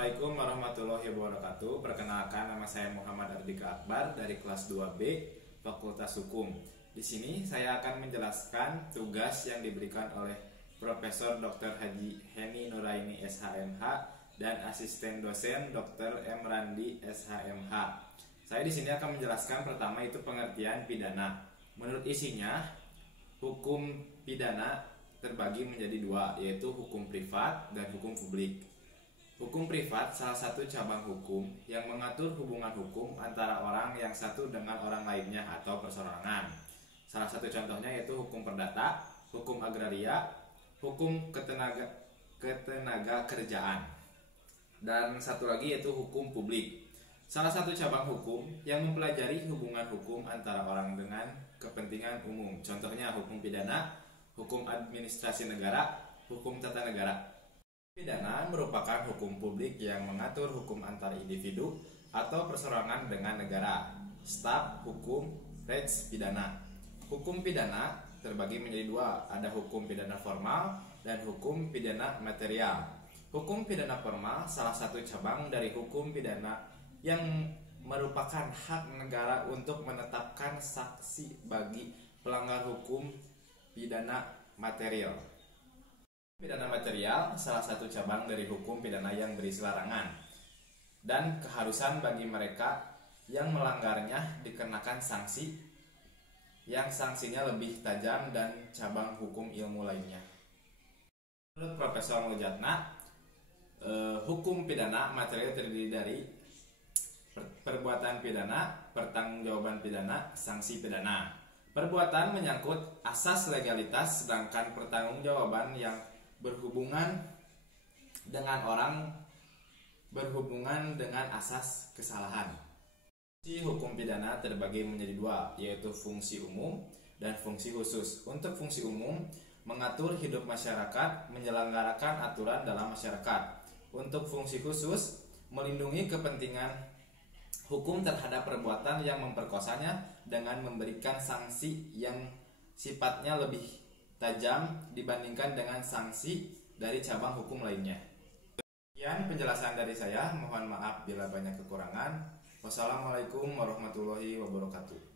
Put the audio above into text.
Assalamualaikum warahmatullahi wabarakatuh. Perkenalkan, nama saya Muhammad Ardika Akbar dari kelas 2B Fakultas Hukum. Di sini saya akan menjelaskan tugas yang diberikan oleh Profesor Dr. Haji Heni Nuraini SHMH dan asisten dosen Dr. M. Randi SHMH. Saya di sini akan menjelaskan pertama itu pengertian pidana. Menurut isinya, hukum pidana terbagi menjadi dua, yaitu hukum privat dan hukum publik. Hukum privat salah satu cabang hukum yang mengatur hubungan hukum antara orang yang satu dengan orang lainnya atau perseorangan. Salah satu contohnya yaitu hukum perdata, hukum agraria, hukum ketenaga kerjaan. Dan satu lagi yaitu hukum publik. Salah satu cabang hukum yang mempelajari hubungan hukum antara orang dengan kepentingan umum. Contohnya hukum pidana, hukum administrasi negara, hukum tata negara. Pidana merupakan hukum publik yang mengatur hukum antar individu atau perseorangan dengan negara. Staf hukum res pidana. Hukum pidana terbagi menjadi dua, ada hukum pidana formal dan hukum pidana material. Hukum pidana formal salah satu cabang dari hukum pidana yang merupakan hak negara untuk menetapkan sanksi bagi pelanggar hukum pidana material. Pidana material salah satu cabang dari hukum pidana yang berisi larangan dan keharusan bagi mereka yang melanggarnya dikenakan sanksi yang sanksinya lebih tajam dan cabang hukum ilmu lainnya. Menurut Profesor Mujatna, hukum pidana material terdiri dari perbuatan pidana, pertanggungjawaban pidana, sanksi pidana. Perbuatan menyangkut asas legalitas, sedangkan pertanggungjawaban yang berhubungan dengan asas kesalahan. Fungsi hukum pidana terbagi menjadi dua, yaitu fungsi umum dan fungsi khusus. Untuk fungsi umum, mengatur hidup masyarakat, menyelenggarakan aturan dalam masyarakat. Untuk fungsi khusus, melindungi kepentingan hukum terhadap perbuatan yang memperkosanya dengan memberikan sanksi yang sifatnya lebih tajam dibandingkan dengan sanksi dari cabang hukum lainnya. Sekian penjelasan dari saya, mohon maaf bila banyak kekurangan. Wassalamualaikum warahmatullahi wabarakatuh.